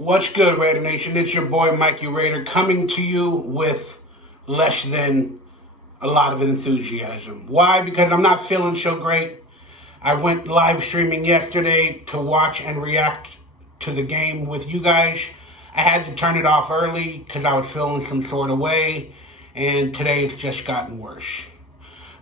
What's good, Raider Nation? It's your boy, Mikey Raider, coming to you with less than a lot of enthusiasm. Why? Because I'm not feeling so great. I went live streaming yesterday to watch and react to the game with you guys. I had to turn it off early because I was feeling some sort of way, and today it's just gotten worse.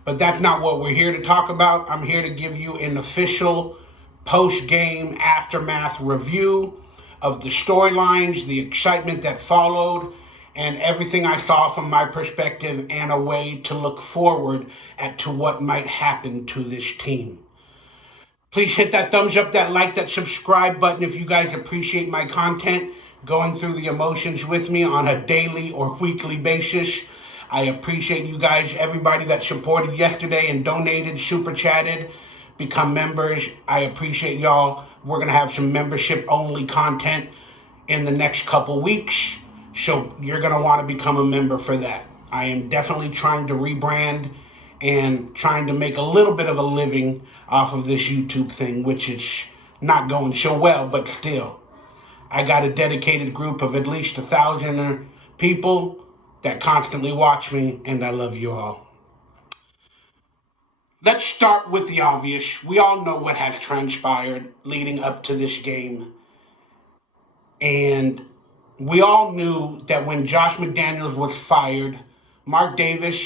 But that's not what we're here to talk about. I'm here to give you an official post-game aftermath review of the storylines, the excitement that followed, and everything I saw from my perspective, and a way to look forward to what might happen to this team. Please hit that thumbs up, that like, that subscribe button if you guys appreciate my content, going through the emotions with me on a daily or weekly basis. I appreciate you guys, everybody that supported yesterday and donated, super chatted, become members. I appreciate y'all. We're going to have some membership only content in the next couple weeks, so you're going to want to become a member for that. I am definitely trying to rebrand and trying to make a little bit of a living off of this YouTube thing, which is not going so well, but still. I got a dedicated group of at least 1,000 people that constantly watch me, and I love you all. Let's start with the obvious. We all know what has transpired leading up to this game. And we all knew that when Josh McDaniels was fired, Mark Davis,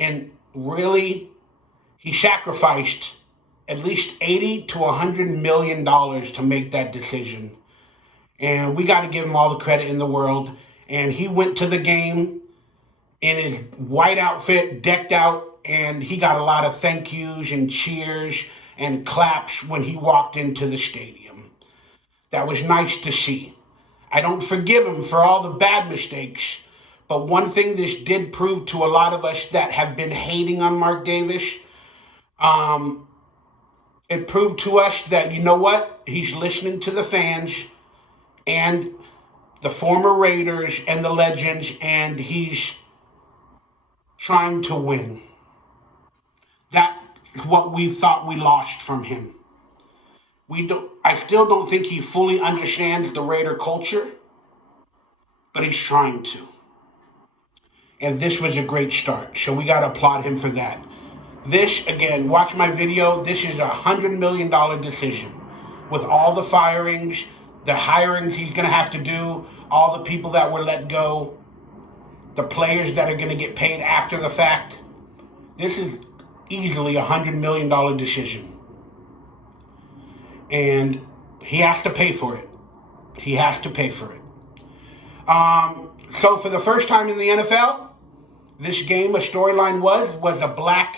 and really, he sacrificed at least $80 to $100 million to make that decision. And we got to give him all the credit in the world. And he went to the game in his white outfit, decked out, and he got a lot of thank yous and cheers and claps when he walked into the stadium. That was nice to see. I don't forgive him for all the bad mistakes, but one thing this did prove to a lot of us that have been hating on Mark Davis, it proved to us that, you know what, he's listening to the fans and the former Raiders and the legends, and he's trying to win. That's what we thought we lost from him. I still don't think he fully understands the Raider culture, but he's trying to. And this was a great start, so we got to applaud him for that. This, again, watch my video, this is a $100 million decision. With all the firings, the hirings he's going to have to do, all the people that were let go, the players that are going to get paid after the fact. This is easily a $100 million decision. And he has to pay for it. He has to pay for it. So for the first time in the NFL, this game, a storyline was a black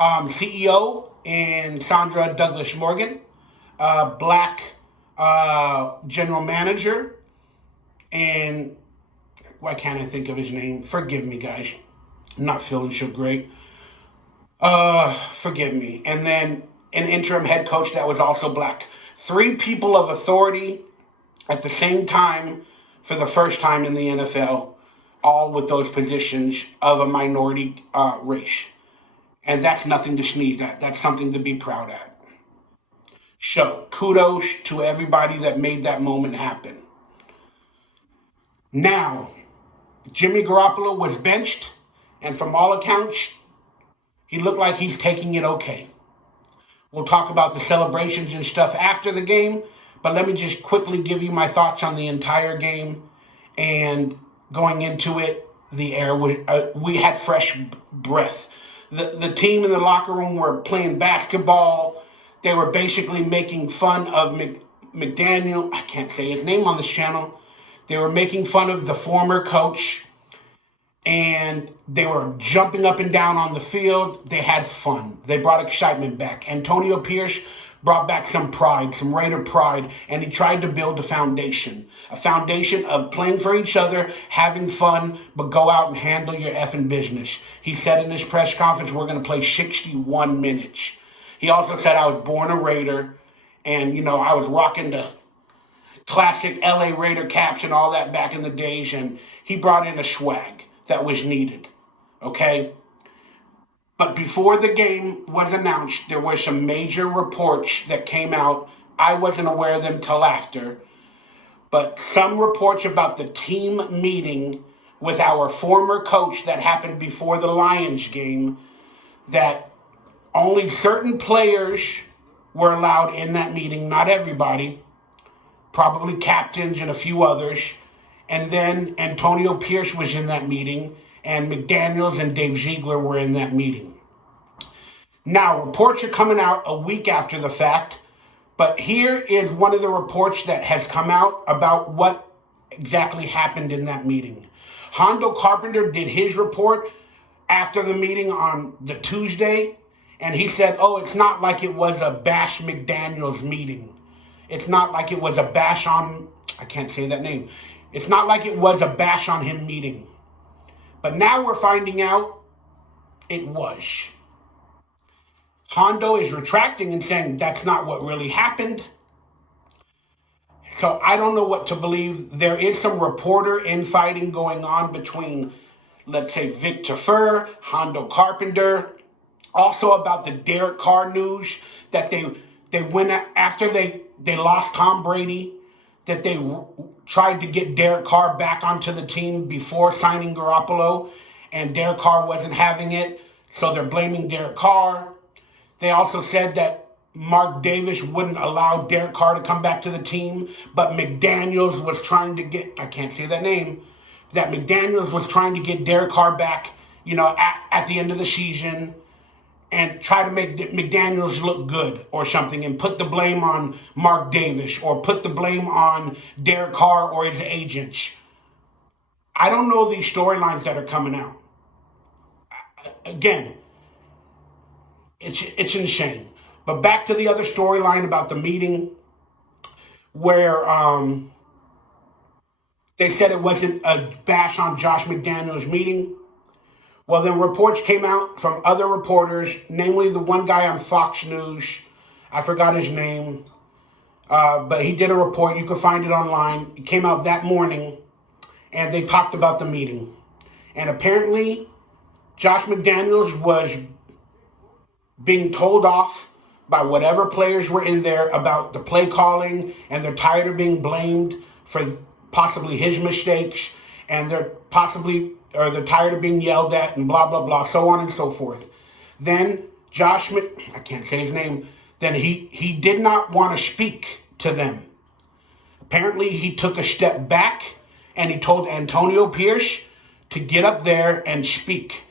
CEO in Sandra Douglas Morgan, black general manager, and why can't I think of his name? Forgive me, guys. I'm not feeling so great. Forgive me. And then an interim head coach that was also black. 3 people of authority at the same time for the first time in the NFL, all with those positions of a minority race. And that's nothing to sneeze at. That's something to be proud at. So, kudos to everybody that made that moment happen. Now, Jimmy Garoppolo was benched, and from all accounts, he looked like he's taking it okay. We'll talk about the celebrations and stuff after the game, but let me just quickly give you my thoughts on the entire game. And going into it, the air was, we had fresh breath. The team in the locker room were playing basketball. They were basically making fun of McDaniel. I can't say his name on this channel. They were making fun of the former coach, and they were jumping up and down on the field. They had fun. They brought excitement back. Antonio Pierce brought back some pride, some Raider pride, and he tried to build a foundation of playing for each other, having fun, but go out and handle your effing business. He said in his press conference, we're going to play 61 minutes. He also said, I was born a Raider, and, you know, I was rocking the classic LA Raider caps and all that back in the days, and he brought in a swag that was needed, okay? But before the game was announced, there were some major reports that came out. I wasn't aware of them till after. but some reports about the team meeting with our former coach that happened before the Lions game, that only certain players were allowed in that meeting, not everybody, probably captains and a few others. And then Antonio Pierce was in that meeting, and McDaniels and Dave Ziegler were in that meeting. Now, reports are coming out a week after the fact, but here is one of the reports that has come out about what exactly happened in that meeting. Hondo Carpenter did his report after the meeting on the Tuesday, and he said, oh, it's not like it was a bash McDaniels meeting. It's not like it was a bash on, I can't say that name. It's not like it was a bash on him meeting. But now we're finding out it was. Hondo is retracting and saying that's not what really happened. So I don't know what to believe. There is some reporter infighting going on between, let's say, Vic Tafur, Hondo Carpenter. Also about the Derek Carr news that they went after they lost Tom Brady, that they tried to get Derek Carr back onto the team before signing Garoppolo, and Derek Carr wasn't having it, so they're blaming Derek Carr. They also said that Mark Davis wouldn't allow Derek Carr to come back to the team, but McDaniels was trying to get, I can't say that name, that McDaniels was trying to get Derek Carr back, at the end of the season, and try to make McDaniels look good or something, and put the blame on Mark Davis or put the blame on Derek Carr or his agents. I don't know these storylines that are coming out. Again, it's insane. But back to the other storyline about the meeting where they said it wasn't a bash on Josh McDaniels meeting. Well, then reports came out from other reporters, namely the one guy on Fox News. I forgot his name, but he did a report. You can find it online. It came out that morning, and they talked about the meeting. And apparently, Josh McDaniels was being told off by whatever players were in there about the play calling, and they're tired of being blamed for possibly his mistakes, and they're tired of being yelled at, and blah, blah, blah, so on and so forth. Then I can't say his name, then he did not want to speak to them. Apparently, he took a step back, and he told Antonio Pierce to get up there and speak,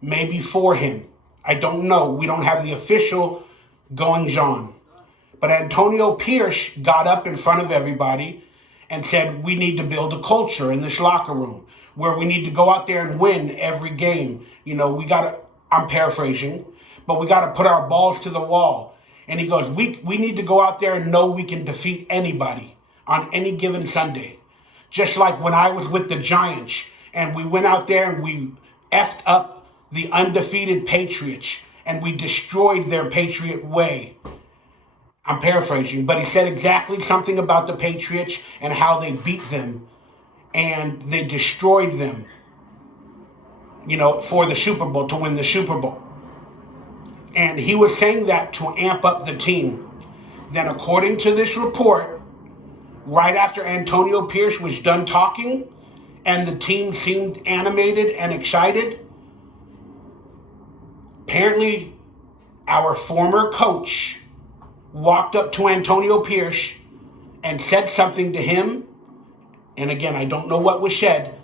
maybe for him. I don't know. We don't have the official goings on. But Antonio Pierce got up in front of everybody and said, we need to build a culture in this locker room where we need to go out there and win every game. I'm paraphrasing, but we got to put our balls to the wall. And he goes, we need to go out there and know we can defeat anybody on any given Sunday. Just like when I was with the Giants and we went out there and we effed up the undefeated Patriots, and we destroyed their Patriot way. I'm paraphrasing, but he said exactly something about the Patriots and how they beat them, and they destroyed them, for the Super Bowl, to win the Super Bowl. And he was saying that to amp up the team. Then according to this report, right after Antonio Pierce was done talking, and the team seemed animated and excited, apparently, our former coach walked up to Antonio Pierce and said something to him. And again, I don't know what was said,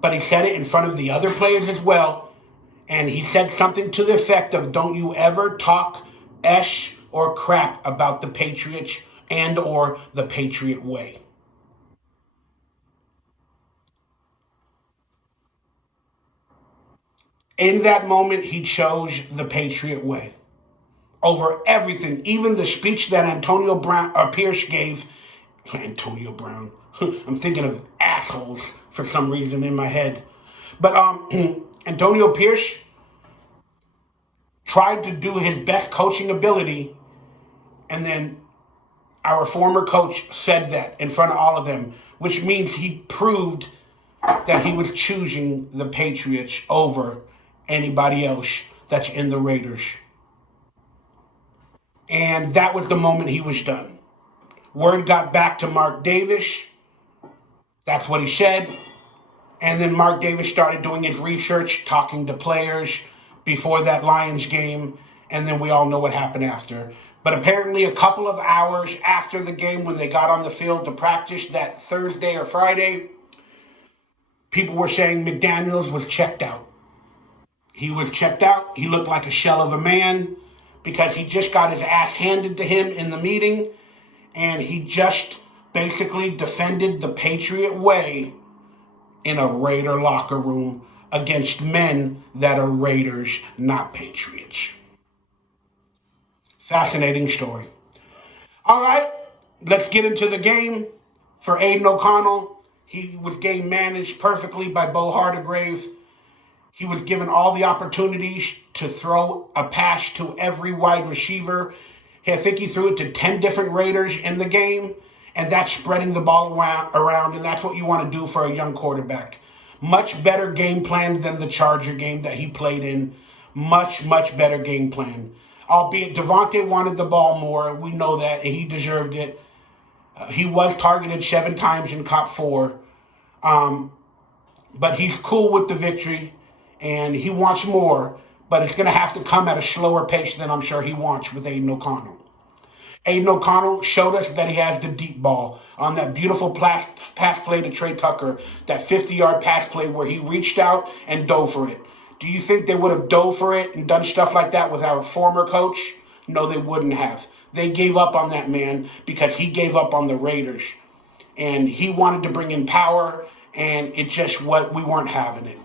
but he said it in front of the other players as well. And he said something to the effect of, don't you ever talk or crap about the Patriots and or the Patriot way. In that moment, he chose the Patriot way over everything, even the speech that Antonio Pierce gave. Antonio Brown. I'm thinking of assholes for some reason in my head. But Antonio Pierce tried to do his best coaching ability, and then our former coach said that in front of all of them, which means he proved that he was choosing the Patriots over anybody else that's in the Raiders. And that was the moment he was done. Word got back to Mark Davis, That's what he said. And then Mark Davis started doing his research, talking to players before that Lions game, and then we all know what happened after. But apparently a couple of hours after the game, when they got on the field to practice that Thursday or Friday, people were saying McDaniels was checked out. He was checked out. He looked like a shell of a man because he just got his ass handed to him in the meeting, and he just basically defended the Patriot way in a Raider locker room against men that are Raiders, not Patriots. Fascinating story. All right, let's get into the game. For Aiden O'Connell, he was game managed perfectly by Bo Hardegrave. He was given all the opportunities to throw a pass to every wide receiver. I think he threw it to 10 different Raiders in the game, and that's spreading the ball around, and that's what you want to do for a young quarterback. Much better game plan than the Charger game that he played in. Much, much better game plan. Albeit Devontae wanted the ball more. We know that, and he deserved it. He was targeted 7 times and caught 4. But he's cool with the victory, and he wants more, but it's going to have to come at a slower pace than I'm sure he wants with Aiden O'Connell. Aiden O'Connell showed us that he has the deep ball on that beautiful pass play to Trey Tucker, that 50-yard pass play where he reached out and dove for it. Do you think they would have dove for it and done stuff like that with our former coach? No, they wouldn't have. They gave up on that man because he gave up on the Raiders. And he wanted to bring in power, and it just what we weren't having it.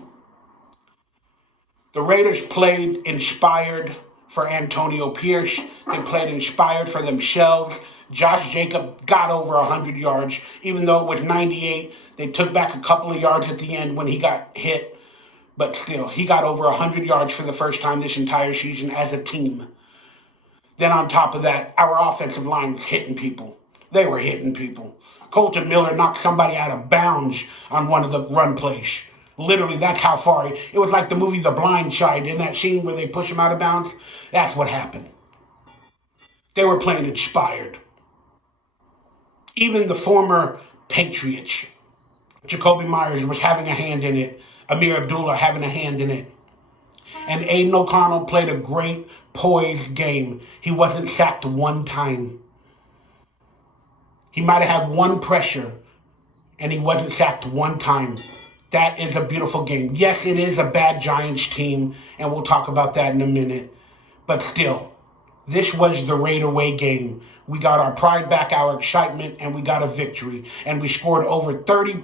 The Raiders played inspired for Antonio Pierce. They played inspired for themselves. Josh Jacobs got over 100 yards, even though it was 98. They took back a couple of yards at the end when he got hit. But still, he got over 100 yards for the first time this entire season as a team. Then on top of that, our offensive line was hitting people. They were hitting people. Colton Miller knocked somebody out of bounds on one of the run plays. Literally, that's how far. It was like the movie The Blind Side, in that scene where they push him out of bounds. That's what happened. They were playing inspired. Even the former Patriots, Jacoby Myers was having a hand in it. Amir Abdullah having a hand in it. And Aiden O'Connell played a great poised game. He wasn't sacked one time. He might have had one pressure, and he wasn't sacked one time. That is a beautiful game. Yes, it is a bad Giants team, and we'll talk about that in a minute. But still, this was the Raider way game. We got our pride back, our excitement, and we got a victory. And we scored over 30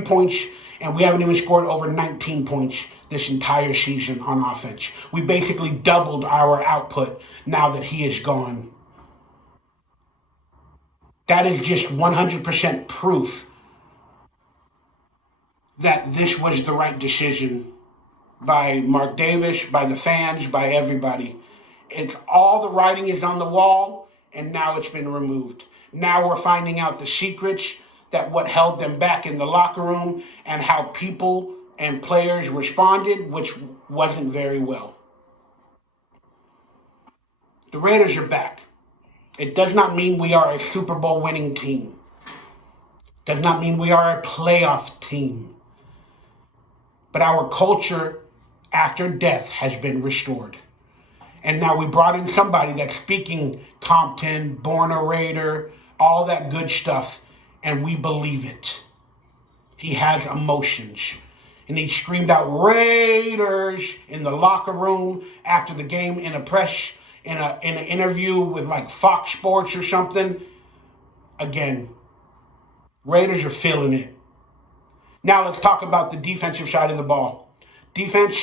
points, and we haven't even scored over 19 points this entire season on offense. We basically doubled our output now that he is gone. That is just 100% proof that this was the right decision by Mark Davis, by the fans, by everybody. It's all the writing is on the wall, and now it's been removed. Now we're finding out the secrets, that what held them back in the locker room, and how people and players responded, which wasn't very well. The Raiders are back. It does not mean we are a Super Bowl winning team. Does not mean we are a playoff team. But our culture after death has been restored. And now we brought in somebody that's speaking Compton, born a Raider, all that good stuff, and we believe it. He has emotions. And he screamed out Raiders in the locker room after the game in an interview with like Fox Sports or something. Again, Raiders are feeling it. Now let's talk about the defensive side of the ball. Defense,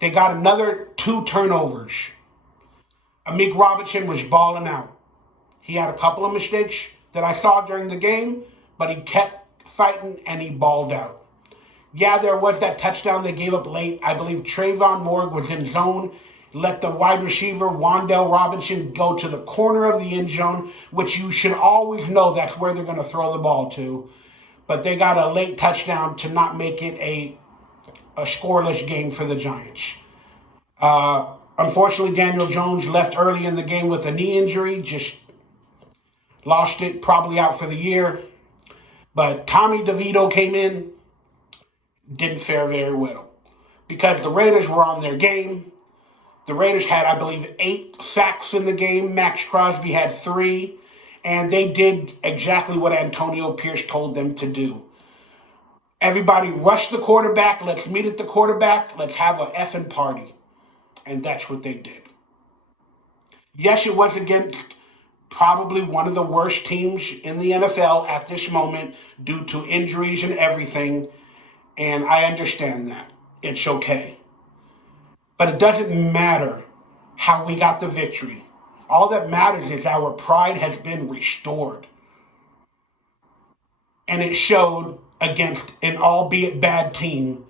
they got another 2 turnovers. Amik Robinson was balling out. He had a couple of mistakes that I saw during the game, but he kept fighting and he balled out. Yeah, there was that touchdown they gave up late. I believe Trayvon Morgan was in zone, let the wide receiver, Wan'Dale Robinson, go to the corner of the end zone, which you should always know that's where they're going to throw the ball to. But they got a late touchdown to not make it a scoreless game for the Giants. Unfortunately, Daniel Jones left early in the game with a knee injury, just lost it, probably out for the year. But Tommy DeVito came in, didn't fare very well because the Raiders were on their game. The Raiders had, I believe, 8 sacks in the game. Max Crosby had 3. And they did exactly what Antonio Pierce told them to do. Everybody rush the quarterback. Let's meet at the quarterback. Let's have a effing party. And that's what they did. Yes, it was against probably one of the worst teams in the NFL at this moment due to injuries and everything. And I understand that. It's okay. But it doesn't matter how we got the victory. All that matters is our pride has been restored. And it showed against an albeit bad team,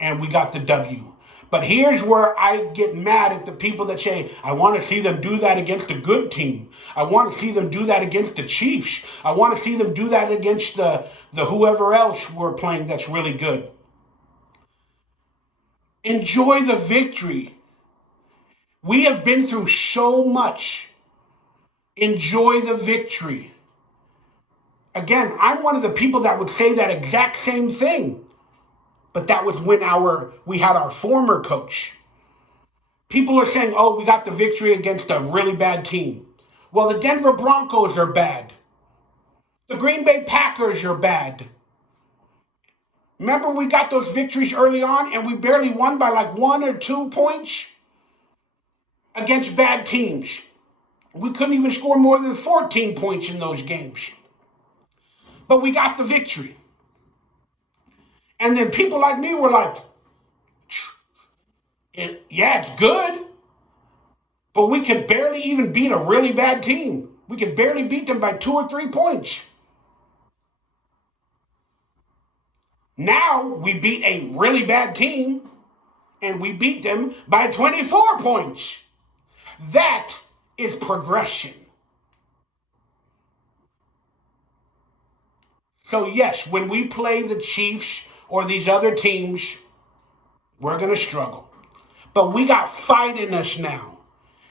and we got the W. But here's where I get mad at the people that say, I want to see them do that against a good team. I want to see them do that against the Chiefs. I want to see them do that against the whoever else we're playing that's really good. Enjoy the victory. We have been through so much. Enjoy the victory. Again, I'm one of the people that would say that exact same thing. But that was when we had our former coach. People are saying, oh, we got the victory against a really bad team. Well, the Denver Broncos are bad. The Green Bay Packers are bad. Remember we got those victories early on and we barely won by like 1 or 2 points against bad teams. We couldn't even score more than 14 points in those games. But we got the victory. And then people like me were like, yeah, it's good. But we could barely even beat a really bad team. We could barely beat them by 2 or 3 points. Now we beat a really bad team and we beat them by 24 points. That is progression. So yes, when we play the Chiefs or these other teams, we're going to struggle. But we got fight in us now.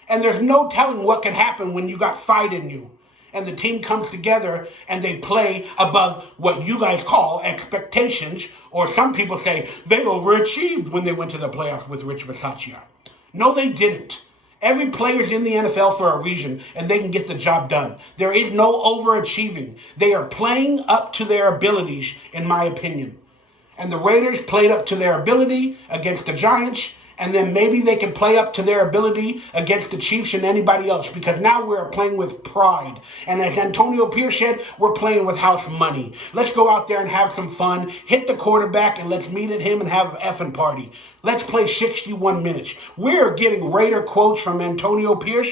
And there's no telling what can happen when you got fight in you. And the team comes together and they play above what you guys call expectations. Or some people say they overachieved when they went to the playoffs with Rich Bisaccia. No, they didn't. Every player's in the NFL for a reason, and they can get the job done. There is no overachieving. They are playing up to their abilities, in my opinion. And the Raiders played up to their ability against the Giants, and then maybe they can play up to their ability against the Chiefs and anybody else, because now we're playing with pride. And as Antonio Pierce said, we're playing with house money. Let's go out there and have some fun, hit the quarterback, and let's meet at him and have an effing party. Let's play 61 minutes. We're getting Raider quotes from Antonio Pierce,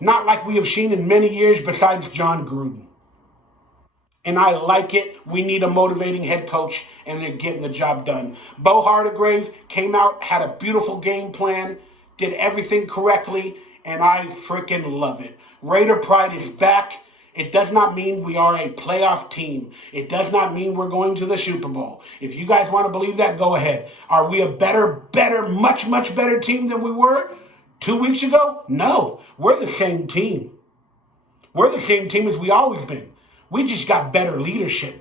not like we have seen in many years besides John Gruden. And I like it. We need a motivating head coach, and they're getting the job done. Bo Hardegrave came out, had a beautiful game plan, did everything correctly, and I freaking love it. Raider pride is back. It does not mean we are a playoff team. It does not mean we're going to the Super Bowl. If you guys want to believe that, go ahead. Are we a better, much better team than we were 2 weeks ago? No, we're the same team. We're the same team as we always been. We just got better leadership.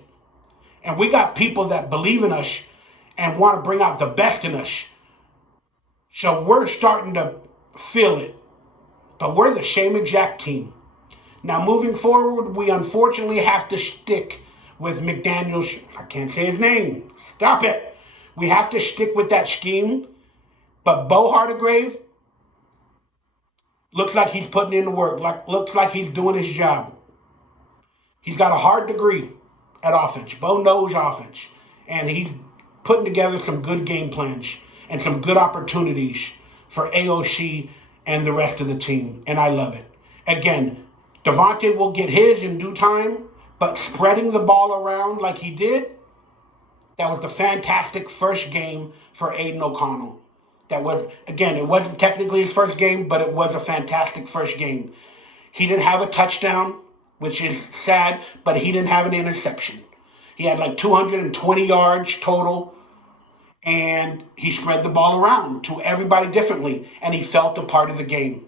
And we got people that believe in us and want to bring out the best in us. So we're starting to feel it. But we're the same exact team. Now, moving forward, we unfortunately have to stick with McDaniel's. I can't say his name. Stop it. We have to stick with that scheme. But Bo Hardegrave looks like he's putting in the work. Looks like he's doing his job. He's got a hard degree at offense. Bo knows offense. And he's putting together some good game plans and some good opportunities for AOC and the rest of the team. And I love it. Again, Devontae will get his in due time, but spreading the ball around like he did, that was the fantastic first game for Aiden O'Connell. That was, again, it wasn't technically his first game, but it was a fantastic first game. He didn't have a touchdown, which is sad, but he didn't have an interception. He had like 220 yards total, and he spread the ball around to everybody differently, and he felt a part of the game.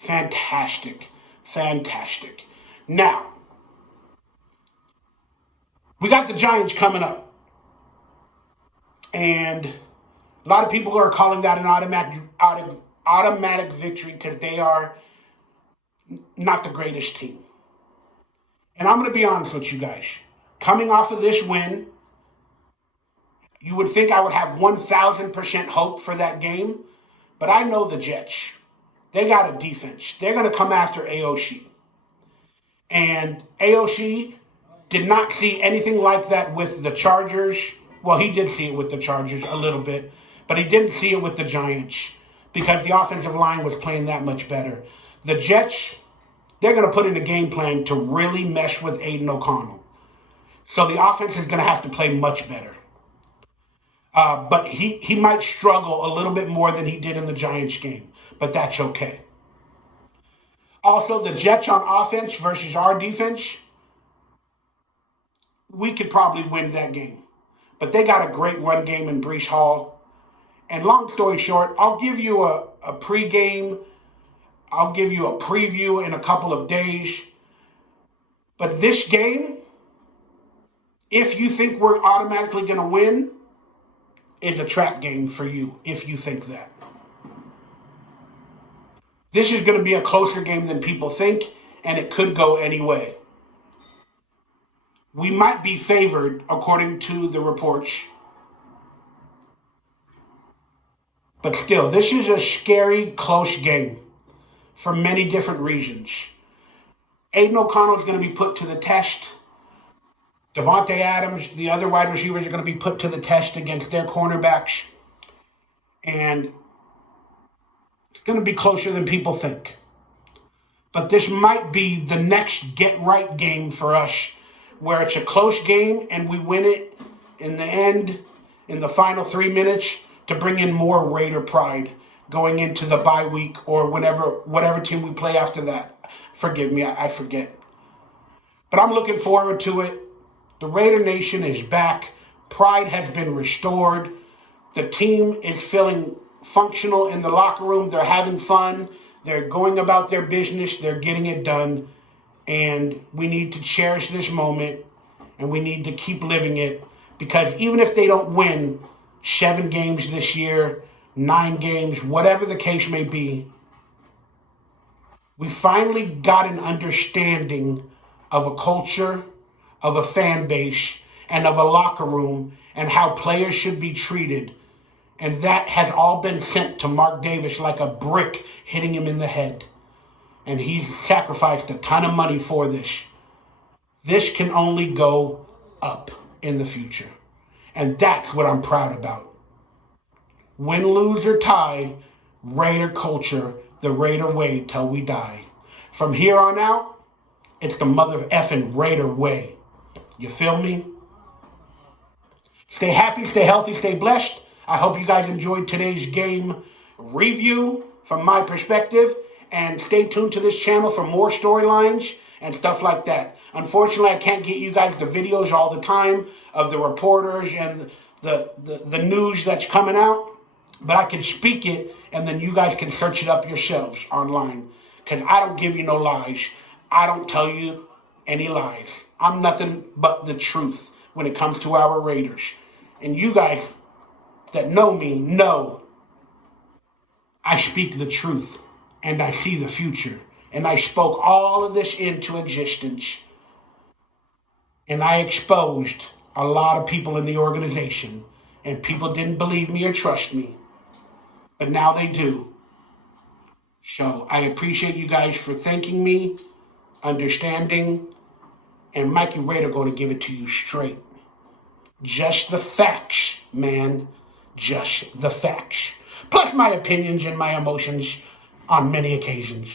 Fantastic. Fantastic. Now, We got the Giants coming up. And a lot of people are calling that an automatic victory because they are not the greatest team. And I'm going to be honest with you guys. Coming off of this win, you would think I would have 1,000% hope for that game. But I know the Jets. They got a defense. They're going to come after AOC. And AOC did not see anything like that with the Chargers. Well, he did see it with the Chargers a little bit, but he didn't see it with the Giants because the offensive line was playing that much better. The Jets, they're going to put in a game plan to really mess with Aiden O'Connell. So the offense is going to have to play much better. But he might struggle a little bit more than he did in the Giants game, but that's okay. Also, the Jets on offense versus our defense, we could probably win that game. But they got a great run game in Breece Hall. And long story short, I'll give you a pregame. I'll give you a preview in a couple of days. But this game, if you think we're automatically going to win, is a trap game for you if you think that. This is going to be a closer game than people think, and it could go any way. We might be favored, according to the reports. But still, this is a scary, close game for many different reasons. Aiden O'Connell is going to be put to the test. Devontae Adams, the other wide receivers, are going to be put to the test against their cornerbacks. And it's going to be closer than people think. But this might be the next get-right game for us, where it's a close game and we win it in the end, in the final 3 minutes, to bring in more Raider pride going into the bye week or whatever team we play after that. Forgive me, I forget. But I'm looking forward to it. The Raider Nation is back. Pride has been restored. The team is feeling functional in the locker room. They're having fun. They're going about their business. They're getting it done. And we need to cherish this moment, and we need to keep living it, because even if they don't win 7 games this year, 9 games, whatever the case may be, we finally got an understanding of a culture, of a fan base, and of a locker room, and how players should be treated. And that has all been sent to Mark Davis like a brick hitting him in the head. And he's sacrificed a ton of money for this. This can only go up in the future. And that's what I'm proud about. Win, lose, or tie, Raider culture, the Raider way till we die. From here on out, it's the mother effing Raider way. You feel me? Stay happy, stay healthy, stay blessed. I hope you guys enjoyed today's game review from my perspective. And stay tuned to this channel for more storylines and stuff like that. Unfortunately, I can't get you guys the videos all the time of the reporters and the news that's coming out. But I can speak it, and then you guys can search it up yourselves online. Because I don't give you no lies. I don't tell you any lies. I'm nothing but the truth when it comes to our Raiders. And you guys that know me know I speak the truth. And I see the future. And I spoke all of this into existence. And I exposed a lot of people in the organization. And people didn't believe me or trust me. But now they do. So I appreciate you guys for thanking me, understanding. And Mikey Raider going to give it to you straight. Just the facts, man. Just the facts. Plus my opinions and my emotions on many occasions.